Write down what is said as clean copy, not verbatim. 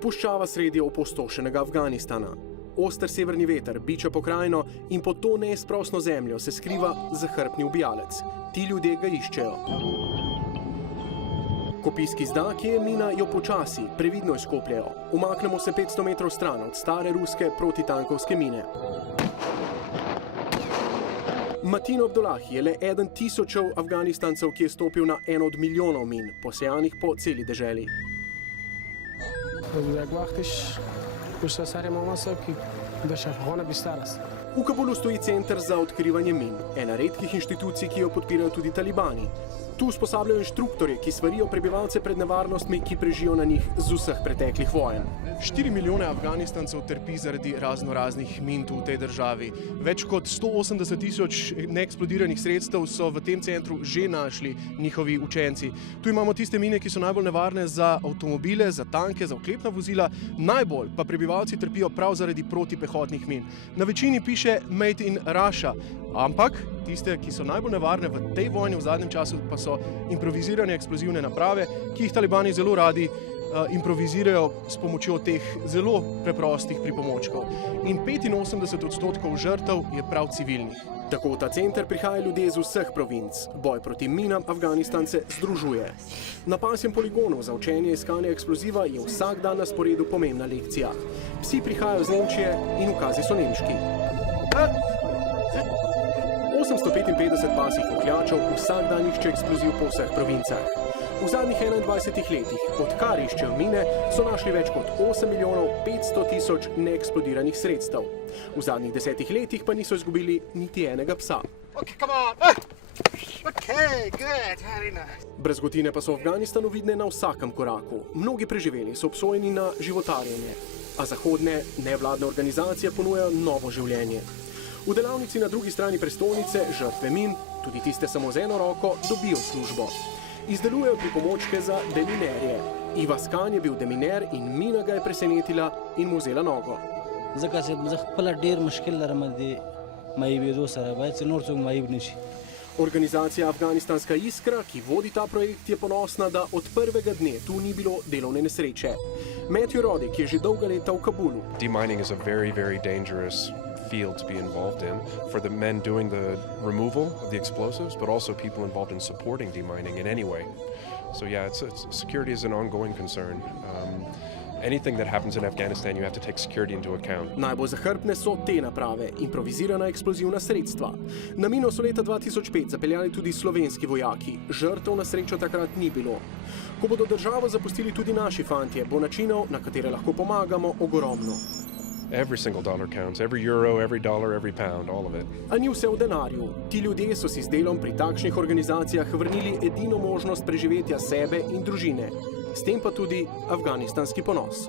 Puščava sredi opustošenega Afganistana. Oster severni veter biča pokrajino in pod to neizprosno zemljo se skriva zahrbtni ubijalec. Ti ljudje ga iščejo. Kopijski zda, ki je mina, jo počasi, previdno izkopljajo. Umaknemo se 500 metrov stran od stare ruske protitankovske mine. Matin Abdullahi je le eden tisočev Afganistancev, ki je stopil na eno od milijonov min, posejanih po celi deželi. V Kabulu stoji center za odkrivanje min, ena redkih inštitucij, ki jo podpirajo tudi talibani. Tu usposabljajo inštruktorje, ki svarijo prebivalce pred nevarnostmi, ki prežijo na njih z vseh preteklih vojen. 4 milijone Afganistancev trpi zaradi raznoraznih min tu v tej državi. Več kot 180 tisoč neeksplodiranih sredstev so v tem centru že našli njihovi učenci. Tu imamo tiste mine, ki so najbolj nevarne za avtomobile, za tanke, za oklepna vozila, najbolj pa prebivalci trpijo prav zaradi protipehotnih min. Na večini piše Made in Russia, ampak tiste, ki so najbolj nevarne v tej vojni v zadnjem času, pa so improvizirane eksplozivne naprave, ki jih talibani zelo radi improvizirajo s pomočjo teh zelo preprostih pripomočkov. In 85% žrtev je prav civilnih. Tako v ta center prihajajo ljudje z vseh provinc. Boj proti minam Afganistance združuje. Na pasjem poligonu za učenje iskanja eksploziva je vsak dan na sporedu pomembna lekcija. Psi prihajajo z Nemčije in ukazi so nemški. 855 pasjih vohljačev vsak dan išče eksploziv po vseh provincah. V zadnjih 21 letih, odkar iščejo mine, so našli več kot 8 milijonov 500 tisoč neeksplodiranih sredstev. V zadnjih 10 letih pa niso izgubili niti enega psa. Brazgotine pa so v Afganistanu vidne na vsakem koraku. Mnogi preživeli so obsojeni na životarjenje, a zahodne nevladne organizacije ponujajo novo življenje. V delavnici na drugi strani prestolnice žrtve min, tudi tiste samo z eno roko, dobijo službo. Izdelujejo pripomočke za deminerje. Ivas Khan je bil deminer in mina ga je presenetila in mu vzela nogo. Organizacija Afganistanska Iskra, ki vodi ta projekt, je ponosna, da od prvega dne tu ni bilo delovne nesreče. Matthew Roddick je že dolga leta v Kabulu. Demining is a very, very dangerous field to be involved in for the men doing the removal of the explosives, but also people involved in supporting demining in any way. So yeah, security is an ongoing concern. Anything that happens in Afghanistan, you have to take security into account. Najbolj zahrbtne so te naprave, improvizirana eksplozivna sredstva. Na mino so leta 2005 zapeljali tudi slovenski vojaki. Žrtev na srečo takrat ni bilo. Ko bodo državo zapustili tudi naši fantje, bo načinov, na katere lahko pomagamo, ogromno. Every single dollar counts, every euro, every dollar, every pound, all of it. A ni vse v denarju. Ti ljudje so si z delom pri takšnih organizacijah vrnili edino možnost preživetja sebe in družine. S tem pa tudi afganistanski ponos.